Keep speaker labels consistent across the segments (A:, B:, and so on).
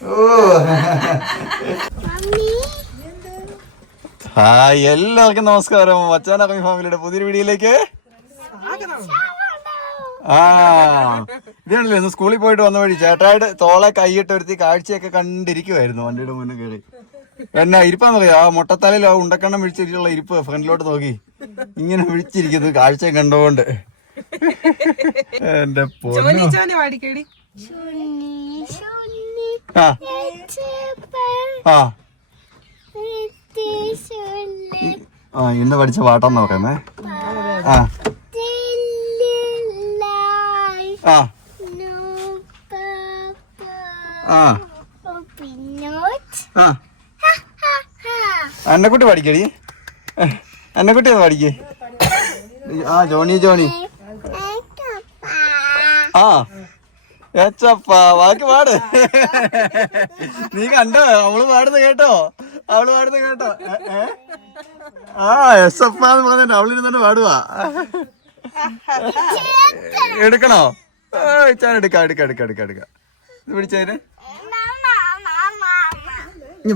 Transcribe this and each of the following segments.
A: ഓ. Hi എല്ലാവർക്കും നമസ്കാരം. മച്ചാനറങ്ങി ഫാമിലിയുടെ പുതിയൊരു വീഡിയോയിലേക്ക്. ആ ഇതാണല്ലോ ഇന്ന് സ്കൂളിൽ പോയിട്ട് വന്ന വഴി ചേട്ടായിട്ട് തോളെ കൈയിട്ട് ഒരുത്തി കാഴ്ചയൊക്കെ കണ്ടിരിക്കുവായിരുന്നു വണ്ടിയുടെ മുന്നേ കയറി. എന്നാ ഇരിപ്പാന്ന് പറയാ ആ മുട്ടത്തലയിൽ ആ ഉണ്ടക്കണ്ണം വിളിച്ചിട്ടുള്ള ഇരിപ്പ് ഫ്രണ്ടിലോട്ട് നോക്കി. ഇങ്ങനെ വിളിച്ചിരിക്കുന്നത് കാഴ്ച കണ്ടോണ്ട് എന്റെ പൊന്നു. ആ. ആ. ആ ഇന്ന് പഠിച്ച പാട്ടാന്ന് നോക്കുന്നേ ആ. ആ. ആ. ആ. അന്നക്കുട്ടി പഠിക്കടി. അന്നക്കുട്ടി ഒന്ന് പഠിക്കേ. ആ ജോണി ജോണി. ആ. ഏച്ചപ്പ വാക്ക് പാട്. നീ കണ്ടോ? അവൾ പാടുന്ന കേട്ടോ. അവൾ പാടുന്ന കേട്ടോ? ആ എസ് എഫ് എന്ന് പറഞ്ഞിട്ട് അവളിരുന്നിട്ട് പാടുവാ. എടുക്കണോ? ചാൻ എടുക്ക എടുക്ക എടുക്ക എടുക്ക എടുക്ക. ഇത് പിടിച്ചതിന്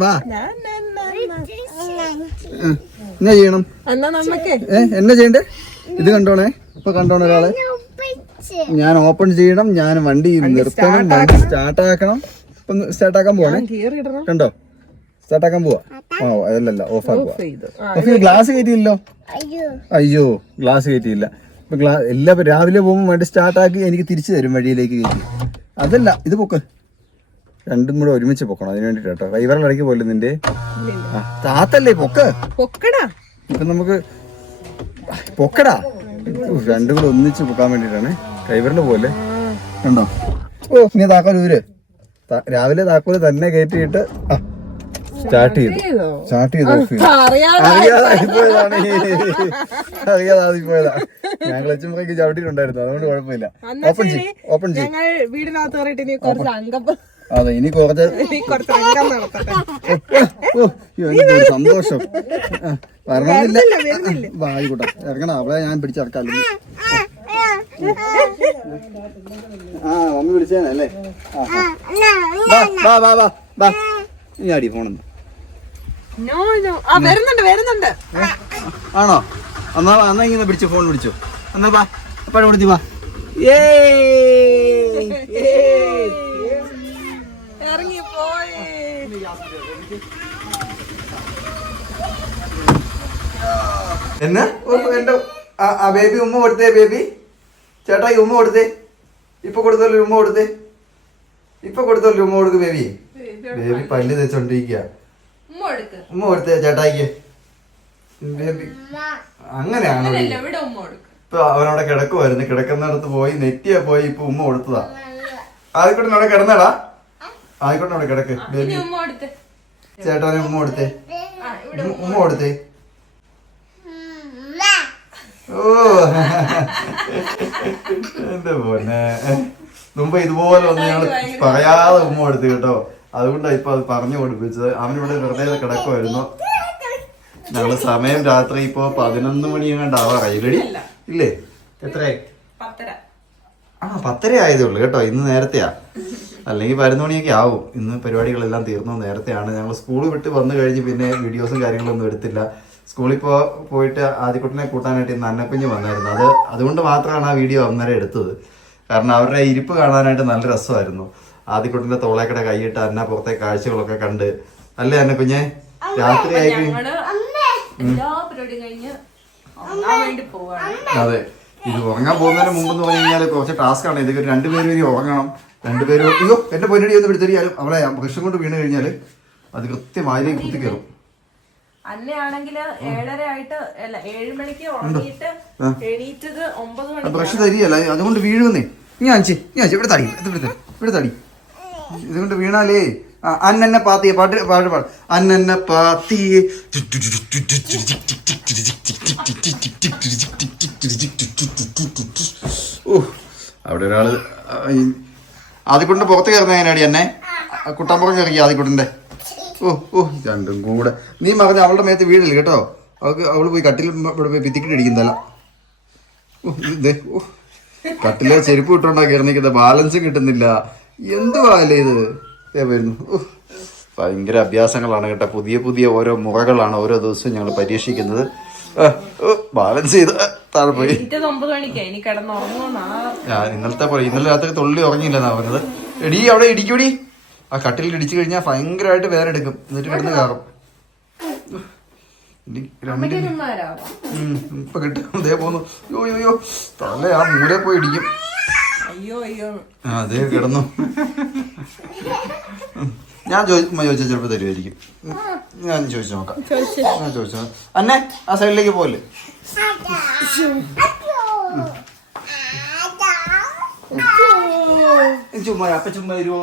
A: വാ. എന്നാ ചെയ്യണം?
B: എന്നാ
A: ചെയ്യണ്ടേ? ഇത് കണ്ടോണേ? ഇപ്പൊ കണ്ടോണേ ഒരാളെ. ഞാൻ ഓപ്പൺ ചെയ്യണം ഞാൻ വണ്ടി നിർത്തണം വണ്ടി സ്റ്റാർട്ട് ആക്കണം ഇപ്പൊ സ്റ്റാർട്ട് ആക്കാൻ പോവാണ്.
B: ഗിയർ ഇടണം.
A: കണ്ടോ? സ്റ്റാർട്ട് ആക്കാൻ പോവാ. ആ അല്ലല്ല ഓഫ് ആക്കുക ഗ്ലാസ് കയറ്റിയില്ലോ അയ്യോ. ഗ്ലാസ് കയറ്റിയില്ല. ഇപ്പൊ ഗ്ലാസ് എല്ലാ രാവിലെ പോകുമ്പോൾ വണ്ടി സ്റ്റാർട്ട് ആക്കി എനിക്ക് തിരിച്ചു തരും വഴിയിലേക്ക് കയറ്റി. അതല്ല ഇത് പൊക്ക്. രണ്ടും കൂടെ ഒരുമിച്ച് പൊക്കണം അതിന് വേണ്ടിട്ട് കേട്ടോ കൈവരലടക്കി പോലെ നിന്റെ? താത്തല്ലേ പൊക്ക്.
B: പൊക്കടാ.
A: ഇപ്പൊ നമുക്ക് പൊക്കടാ. രണ്ടും കൂടെ ഒന്നിച്ച് പൊക്കാൻ വേണ്ടിട്ടാണ്. കൈവരൽ പോലെ കണ്ടോ? ഓ നീ താക്കോലൂര് ഊര്. രാവിലെ താക്കോൽ തന്നെ കയറ്റിയിട്ട് ആ സ്റ്റാർട്ട് ചെയ്തു. സ്റ്റാർട്ട് ചെയ്ത് അറിയാതായിപ്പോയതാണ്. അറിയാതായിപ്പോയതാ ഞാൻ ക്ലച്ചുമ്പറേക്ക് ചവിട്ടിയിട്ടുണ്ടായിരുന്നു. അതുകൊണ്ട് കുഴപ്പമില്ല. ഓപ്പൺ ചെയ്യും. ഓപ്പൺ ചെയ്യും.
B: ഞങ്ങൾ വീടിനകത്ത് കയറിയിട്ട്
A: അതെ ഇനി കുറച്ച്
B: ഇനി കുറച്ച് അംഗം നടത്തട്ടെ.
A: ഓ, അയ്യോ, സന്തോഷം. വരണമെന്നില്ല. ആയിക്കോട്ടെ. ഇറങ്ങണം. അവളെ ഞാൻ പിടിച്ചിറക്കാം. ആ മമ്മി വിളിച്ചേനല്ലേ ഇനി അടി ഫോണെന്ന്
B: വരുന്നുണ്ട് വരുന്നുണ്ട്.
A: ആണോ? എന്നാ വാ, എന്നാ ഇങ്ങനെ പിടിച്ചു ഫോൺ പിടിച്ചു എന്നാ വാ അപ്പഴ കൊടുത്തി വാ.
B: ഇറങ്ങി പോയി.
A: എന്നാ? എന്റെ ആ ബേബി ഉമ്മ കൊടുത്തേ ബേബി ചേട്ടാ ഈ ഉമ്മ കൊടുത്തേ. ഇപ്പൊ കൊടുത്തല്ലോ ഉമ്മ കൊടുത്തേ? ഇപ്പൊ കൊടുത്തല്ലോ ഉമ്മ കൊടുക്ക് ബേബി? ബേബി പല്ല് തേച്ചോണ്ടിരിക്കുക
B: ഉമ്മ
A: കൊടുത്തേ ചേട്ടായിക്ക്. ബേബി അങ്ങനെയാണോ
B: ഇവിടെ ഉമ്മ കൊടുക്ക്.
A: ഇപ്പൊ അവനവിടെ കിടക്കുമായിരുന്നു കിടക്കുന്നിടത്ത് പോയി നെറ്റിയാ പോയി ഇപ്പൊ ഉമ്മ കൊടുത്തതാ. ആയിക്കോട്ടെ അവിടെ കിടന്നടാ. ആയിക്കോട്ടെ അവിടെ കിടക്ക്. ബേബി.
B: ഉമ്മ കൊടുത്ത്.
A: ചേട്ടാനെ ഉമ്മ കൊടുത്തേ. ഉമ്മ കൊടുത്തേ. ഓ. എന്റെ പൊന്നെ. മുമ്പ് ഇതുപോലെ ഒന്ന് ഞങ്ങൾ പറയാതെ ഉമ്മ കൊടുത്തു കേട്ടോ. അതുകൊണ്ടാണ് ഇപ്പൊ അത് പറഞ്ഞു കൊടുപ്പിച്ചത് അവനിവിടെ വെറുതെ കിടക്കുമായിരുന്നു ഞങ്ങൾ സമയം രാത്രി ഇപ്പൊ പതിനൊന്ന് മണി എങ്ങാണ്ടാവാറായി റെഡി? ഇല്ലേ? എത്രയായി?
B: പത്തര.
A: ആ പത്തര ആയതേ ഉള്ളൂ കേട്ടോ. ഇന്ന് നേരത്തെയാ. അല്ലെങ്കിൽ പതിനൊന്ന് മണിയൊക്കെ ആവും. ഇന്ന് പരിപാടികളെല്ലാം തീർന്നു. നേരത്തെയാണ്. ഞങ്ങൾ സ്കൂൾ വിട്ട് വന്നു കഴിഞ്ഞ് പിന്നെ വീഡിയോസും കാര്യങ്ങളൊന്നും എടുത്തില്ല. സ്കൂളിൽ പോ പോയിട്ട് ആദ്യക്കുട്ടനെ കൂട്ടാനായിട്ട് ഇന്ന് അന്നക്കുഞ്ഞ് വന്നായിരുന്നു. അത് അതുകൊണ്ട് മാത്രമാണ് ആ വീഡിയോ അന്നേരം എടുത്തത്. കാരണം അവരുടെ ഇരിപ്പ് കാണാനായിട്ട് നല്ല രസമായിരുന്നു. ആദ്യക്കുട്ടന്റെ തോളേക്കടെ കൈയിട്ട് അന്ന പുറത്തെ കാഴ്ചകളൊക്കെ കണ്ട്. അല്ലേ അന്നക്കുഞ്ഞെ? രാത്രി ആയി അതെ. ഇത് ഉറങ്ങാൻ പോകുന്നതിന് മുമ്പ് എന്ന് പറഞ്ഞു കഴിഞ്ഞാൽ കുറച്ച് ടാസ്ക് ആണ്. ഇതൊക്കെ രണ്ടുപേരും ഇനി ഉറങ്ങണം. രണ്ടുപേരും അയ്യോ എന്റെ പൊന്നടി ഒന്ന് പിടിച്ചറിയാലും അവളെ വൃക്ഷം കൊണ്ട് വീണ് കഴിഞ്ഞാൽ അത് കൃത്യമായി കുത്തി കയറും
B: അന്നയാണെങ്കിൽ ഏഴര ആയിട്ട് അല്ല ഏഴ് മണിക്ക് ഉറങ്ങിയിട്ട് എണീറ്റത് ഒമ്പത് മണി
A: ബ്രഷ് തരികയല്ല. അതുകൊണ്ട് വീഴുന്നേ ഞാൻ അഞ്ചി ഞാൻ ഇവിടെ തടി ഇവിടെ തടി ഇവിടെ തടി. ഇതുകൊണ്ട് വീണാലേ. അന്നെ പാത്തിയെ പാട്ട് പാട്ട് പാട്. അന്നെ പാത്തിയെ. അവിടെ ഒരാൾ ആദ്യക്കുട്ടിന്റെ പുറത്ത് കയറുന്ന എങ്ങനെയാടി എന്നെ കുട്ടാമ്പുറം കയറി ആദ്യക്കുട്ടിന്റെ ഓ ഓ രണ്ടും കൂടെ. നീ മകനെ അവളുടെ മേത്ത് വീടില്ല കേട്ടോ? അവൾക്ക് അവൾ പോയി കട്ടിൽ ഇവിടെ പോയി പിത്തിക്കിട്ട് ഇടിക്കുന്നതല്ല. ഓ, ഇത് ഓ, കട്ടിലെ ചെരുപ്പ് ഇട്ടോണ്ടാ കയറിനിക്കുന്നത് ബാലൻസ് കിട്ടുന്നില്ല. എന്തുവാ അല്ലേ ഇത്? വരുന്നു. ഭയങ്കര അഭ്യാസങ്ങളാണ് കേട്ടോ. പുതിയ പുതിയ ഓരോ മുറകളാണ് ഓരോ ദിവസവും ഞങ്ങൾ പരീക്ഷിക്കുന്നത്. ബാലൻസ് ചെയ്ത് താഴെ പോയി. ഇന്നലത്തെ പോലെ ഇന്നലെ രാത്രി തുള്ളി ഉറങ്ങിയില്ലെന്നാ പറഞ്ഞത്. എടി അവിടെ ഇടിക്കൂടി. ആ കട്ടിലിൽ ഇടിച്ചു കഴിഞ്ഞാൽ ഭയങ്കരമായിട്ട് വേറെടുക്കും എന്നിട്ട് കിടന്ന് കയറും ഇപ്പൊ കിട്ടും അതേ പോന്നു യോ യോ യോ തല ആ മൂലെ പോയി ഇടിക്കും
B: അയ്യോ
A: അതേ കിടന്നു. ഞാൻ ചോദിച്ചാൽ ചിലപ്പോൾ തരുമായിരിക്കും. ഞാൻ ചോദിച്ചു നോക്കാം ഞാൻ ചോദിച്ചു അന്നെ ആ സൈഡിലേക്ക് പോലെ ചുമ്മാ അപ്പ ചുമ്മാ തരുവോ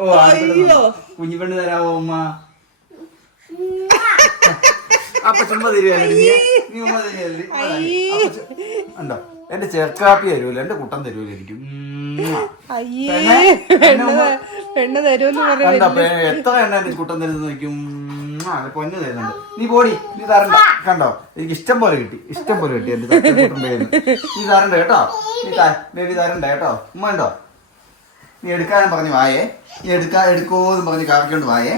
A: ഓ അയ്യോ. കുഞ്ഞിപ്പെണ്ണ് തരാവോ ഉമ്മ? അപ്പൊ ചുമ്മാ തരുവല്ലോ എന്റെ ചെറുക്കാപ്പി തരൂല എന്റെ കുട്ടൻ തരൂല എനിക്ക്
B: പെണ്ണ് തരുമെന്ന്
A: എത്ര എണ്ണ എന്റെ കുട്ടൻ തരുന്ന നോക്കും പൊന്ന് തരുന്നുണ്ട്. നീ പോടി നീ തരണ്ട. കണ്ടോ? എനിക്ക് ഇഷ്ടം പോലെ കിട്ടി. ഇഷ്ടം പോലെ കിട്ടി എന്റെ കുട്ടൻ പേര് നീ തരണ്ട കേട്ടോ. നീ ബേബി തരണ്ട കേട്ടോ. ഉമ്മ ഉണ്ടോ? നീ എടുക്കാനും പറഞ്ഞു വായേ. നീ എടുക്കാ എന്ന് പറഞ്ഞു കാണിക്കൊണ്ട് വായേ.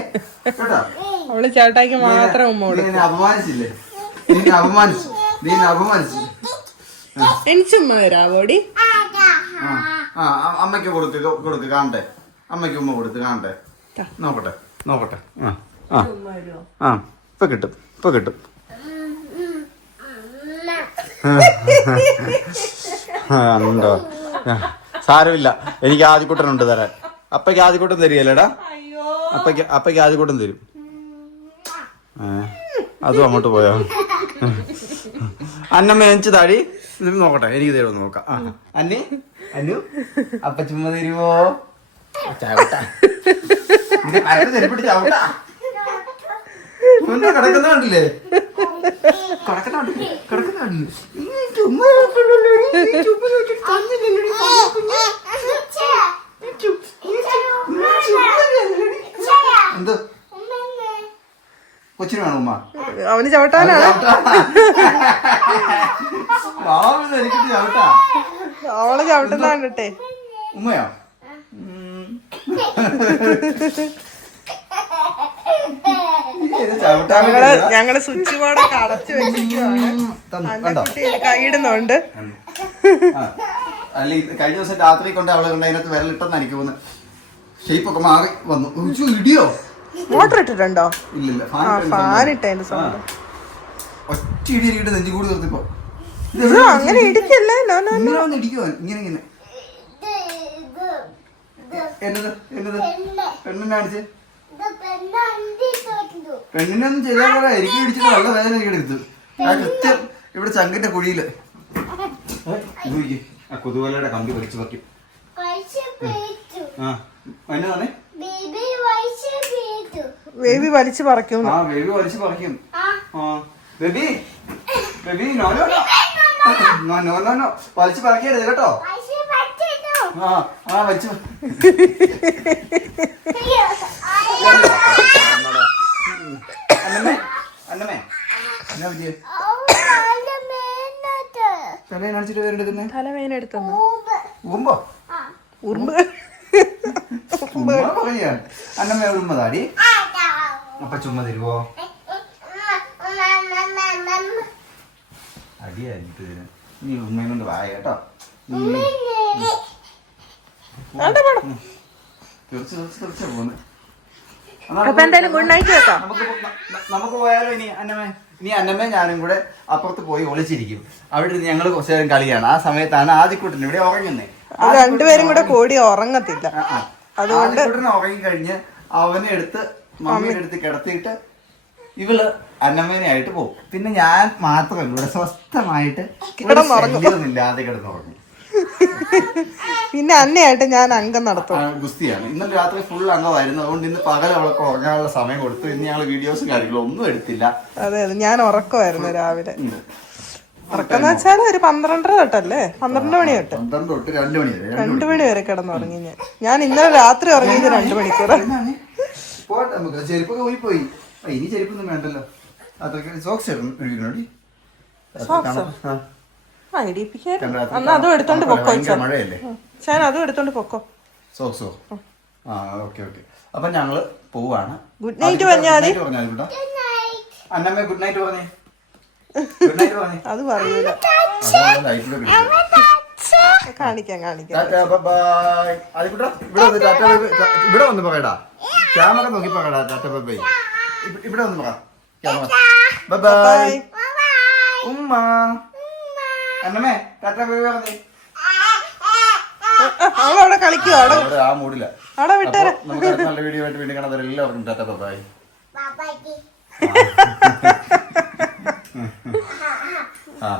A: കേട്ടോ?
B: അവൾ ചേട്ടായിക്ക് മാത്രം ഉമ്മ
A: നീ എന്നെ അപമാനിച്ചില്ലേ? നീ എന്നെ അപമാനിച്ചു. നീ എന്നെ അപമാനിച്ചു.
B: എനിക്ക് തരാവോടി?
A: ആ ആ അമ്മയ്ക്ക് കൊടുക്ക് കൊ- കൊടുക്ക് കാണട്ടെ. അമ്മയ്ക്ക് ഉമ്മ കൊടുത്ത് കാണട്ടെ. നോക്കട്ടെ നോക്കട്ടെ. ആ ആ. ആ ഇപ്പൊ കിട്ടും ഇപ്പൊ കിട്ടും. ആ, ഉണ്ടോ? ആ, സാരമില്ല. എനിക്ക് ആദ്യക്കൂട്ടനുണ്ട് തരാൻ. അപ്പയ്ക്ക് ആദ്യക്കൂട്ടം തരികയല്ലേടാ.
B: അയ്യോ.
A: അപ്പയ്ക്ക് അപ്പയ്ക്ക് ആദ്യക്കൂട്ടം തരും. അതും അങ്ങോട്ട് പോയോ? അന്നമ്മ എനിച്ച് താടി. നോക്കട്ടെ എനിക്ക് തരുമോ നോക്കാം. ആ അന്നി? അന്നു അപ്പ ചുമ്മാ തരുമോ ചവിട്ടാ. തെരിപ്പിട്ട് ചവിട്ട. കിടക്കുന്ന കണ്ടില്ലേ? എന്ത്? കൊച്ചിന് വേണം ഉമ്മ?
B: അവന് ചവിട്ടാനാണ് അവൾ ചവിട്ടുന്ന കണ്ടിട്ടെ.
A: ഉമ്മയോ? ഞങ്ങൾ.
B: ഞങ്ങൾ സ്വിച്ച് ബോർഡൊക്കെ അടച്ചു വെച്ചിരിക്കുവാണ്.
A: തന്നു, കണ്ടോ?
B: കുട്ടി കൈയിടുന്നുണ്ട്
A: അല്ല കഴിഞ്ഞ ദിവസം രാത്രി കൊണ്ട് അവളെ കൊണ്ട് അതിനകത്ത് വിരലിട്ടെന്ന് എനിക്ക് തോന്നുന്നു ഷേപ്പ് ഒക്കെ മാറി വന്നു. ഇടിയോ?
B: മോട്ടർ ഇട്ടിട്ടുണ്ടോ?
A: ഇല്ലില്ല
B: ഫാൻ ഇട്ടതിന്റെ സൗണ്ട്.
A: ഒറ്റ ഇടി ഇരിക്കട്ടെ നെഞ്ചു കൂടി നിർത്തിപ്പോ.
B: അങ്ങനെ ഇടിക്കല്ലേ?
A: ഇടിക്കുവാൻ ഇങ്ങനെ ഇങ്ങനെ എന്നത് എന്നത്? പെണ്ണിനെ കാണിച്ച്? പെണ്ണിനൊന്നും ചെയ്താൽ പോലെ എനിക്ക് പിടിച്ചിട്ട് നല്ല വേദന എനിക്ക് എടുത്തു. ആ കൃത്യം ഇവിടെ ചങ്കിന്റെ കുഴിയിൽ. ആ കൊതുവലയുടെ കമ്പി വലിച്ചു പറ്റി ആ. എന്നതാണേ
B: ബേബി വലിച്ചു പറിക്കും
A: ആ ബേബി വലിച്ചു പറിക്കും. ആ. Baby. Baby no no no. No no no. വലിച്ചു പറിക്കരുത് കേട്ടോ. ആ ആ വലിച്ചു അന്നമ്മേ അന്നമ്മേ എന്നാ പറ്റിയേ തലയെ കാണിച്ചിട്ട് വേറെടുക്കുന്നേ
B: തലവേന എടുത്തു
A: ഉമ്പോ
B: ഉറുമ്പ്
A: ഉമ്മ പറയാ അന്നമ്മ ഉമ്മ താടി അപ്പൊ ചുമ്മാ തരുവോ ഇതിന് നീ ഉമ്മയും കൊണ്ട് വായ കേട്ടോ തീർച്ച തീർച്ച തീർച്ച പോന്ന്
B: അപ്പൊ എന്തായാലും ഗുഡ് നൈറ്റ് കേട്ടോ.
A: നമുക്ക് നമുക്ക് പോയാലോ ഇനി അന്നമ്മേ? ഇനി അന്നമ്മേ ഞാനും കൂടെ അപ്പുറത്ത് പോയി ഒളിച്ചിരിക്കും. അവിടെ ഇരുന്ന് ഞങ്ങൾ കുറച്ചു നേരം കളിയാണ്. ആ സമയത്താണ് ആദ്യക്കൂട്ടൻ ഇവിടെ
B: ഉറങ്ങുന്നത് രണ്ടുപേരും കൂടെ കൂടി ഉറങ്ങത്തില്ല.
A: അതുകൊണ്ട് ഉറങ്ങി കഴിഞ്ഞ് അവനെ എടുത്ത് മമ്മീടെ എടുത്ത് കിടത്തിയിട്ട് ഇവൾ അന്നമ്മേനെ ആയിട്ട് പോകും. പിന്നെ ഞാൻ മാത്രമല്ല ഇവിടെ സ്വസ്ഥമായിട്ട് ഇല്ലാതെ കിടന്നുറങ്ങും.
B: പിന്നെ അന്നയായിട്ട് ഞാൻ അംഗം നടത്തും.
A: ഗുസ്തിയാണ്. ഇന്നലെ രാത്രി ഫുൾ അംഗമായിരുന്നു. അതുകൊണ്ട് ഇന്ന് പകൽ അവൾക്ക് ഉറങ്ങാനുള്ള സമയം കൊടുത്തു. ഇന്ന് ഞങ്ങൾ വീഡിയോസും കാര്യങ്ങളും ഒന്നും എടുത്തില്ല.
B: അതെ അതെ. ഞാൻ ഉറക്കമായിരുന്നു രാവിലെ. ഉറക്കം വെച്ചാൽ ഒരു പന്ത്രണ്ടര തൊട്ടല്ലേ? പന്ത്രണ്ട് മണി തൊട്ട്.
A: പന്ത്രണ്ട് തൊട്ട് രണ്ട് മണി വരെ രണ്ട്
B: മണി വരെ. കിടന്നുറങ്ങി ഞാൻ. ഞാൻ ഇന്നലെ രാത്രി ഉറങ്ങിയത് രണ്ടു മണിക്കൂർ?
A: പോട്ടെ നമുക്ക് ചെരുപ്പൊക്കെ പോയി ഇനി ചെരുപ്പൊന്നും വേണ്ടല്ലോ. അതൊക്കെ സോക്സ് ഇടണോടി
B: സോക്സ്?
A: ആ.
B: ആ ഇടിപ്പിക്കായിരുന്നു
A: കാരണം രാത്രി
B: അന്ന് അതും എടുത്തോണ്ട് പൊക്കോ
A: മഴയല്ലേ?
C: ഞാൻ അതും എടുത്തോണ്ട് പൊക്കോ.
A: സോ ആ ഓക്കെ ഓക്കെ. അപ്പൊ ഞങ്ങൾ പോവാണ്. Good night. അന്നമ്മേ ഗുഡ് നൈറ്റ് പറഞ്ഞേ. ഗുഡ് നൈറ്റ് പറഞ്ഞേ.
C: അത് പറയൂല. കാണിക്കാം കാണിക്കാം.
A: ഇവിടെ വന്ന് ടാറ്റാ. ഇവിടെ വന്ന് പറയടാ. ക്യാമറ നോക്കി പറയടാ ടാറ്റ ബൈ ഇവിടെ വന്ന് പറ. ക്യാമറ. Bye bye. ഉമ്മ. അന്നമ്മേ ബൈ ബൈ പറഞ്ഞേ.
C: അവളവിടെ കളിക്കുവോ അവിടെ.
A: അവിടെ ആ മൂടില്ല.
C: അവിടെ വിട്ടേരെ.
A: അപ്പൊ നമുക്ക് അടുത്ത നല്ല വീഡിയോ ആയിട്ട് വീണ്ടും കാണാൻ എല്ലാവർക്കും ടാറ്റാ ബൈ. ആ.